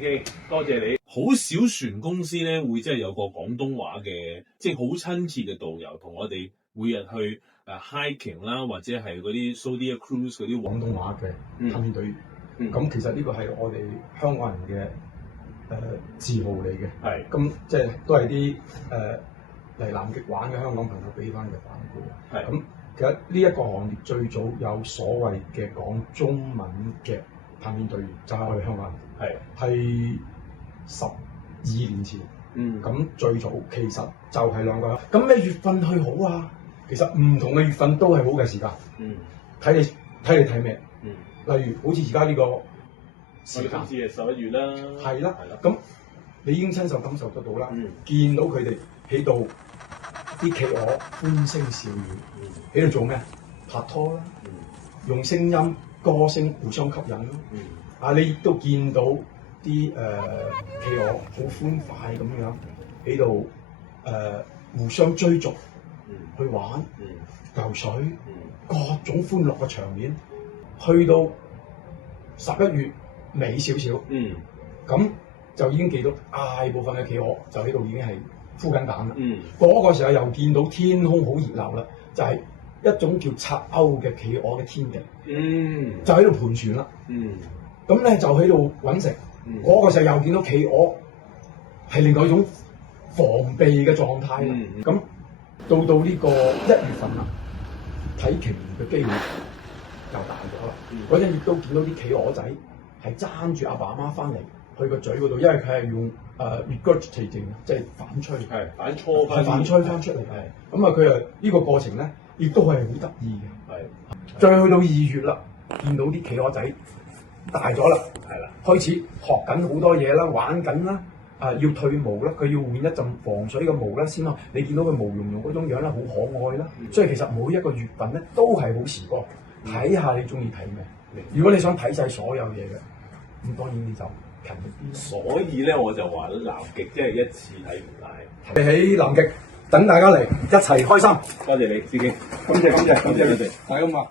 ，CK，多謝你。好少船公司咧會即係有個廣東話嘅，即係好親切嘅導遊同我哋每日去hiking 啦，或者係嗰啲 Zodiac Cruise 嗰啲廣東話嘅探險隊員。咁其實呢個係我哋香港人嘅自豪嚟嘅。係。咁即係都係啲嚟南極玩嘅香港朋友俾翻嘅反饋。係。咁其實呢一個行業最早有所謂嘅講中文嘅探險隊員，就係我哋香港人。係12年前。咁最早其實就係兩個。咁咩月份去好啊？其實唔同嘅月份都係好嘅時間。睇你睇咩？例如好似而家呢個時間，今次係11月啦。係啦。咁你已經親手感受得到啦。見到佢哋喺度啲企鵝歡聲笑語，喺度做咩？拍拖啦。用聲音歌聲互相吸引啦。你亦都見到啲企鵝好歡快咁樣喺度互相追逐，去玩游水，各種歡樂嘅場面。去到11月尾少少，咁就已經見到大部分嘅企鵝就喺度已經係孵緊蛋啦。嗰個時候又見到天空好熱鬧啦，就係一種叫拆鷗嘅企鵝嘅天地，就喺度盤旋啦。咁咧就喺度揾食。嗰個時候又見到企鵝係另外一種防備嘅狀態啦。咁到呢個1月份啦，睇鯨魚嘅機會又大咗啦。嗰陣亦都見到啲企鵝仔係爭住阿爸阿媽翻嚟去個嘴嗰度，因為佢係用regurgitating，即係反吹，反吹翻出嚟。咁啊，佢呢個過程咧，亦都係好得意嘅。再去到2月啦，見到啲企鵝仔大咗啦，開始學緊好多嘢啦，玩緊啦。要褪毛啦，佢要換一陣防水嘅毛啦先咯。你見到佢毛茸茸嗰種樣咧，好可愛啦。所以其實每一個月份咧都係好時光，睇下你中意睇咩。如果你想睇晒所有嘢嘅，咁當然你就勤力啲。所以咧，我就話南極真係一次睇唔晒。你喺南極等大家嚟一齊開心。多謝你，司機。感謝，大家咁話。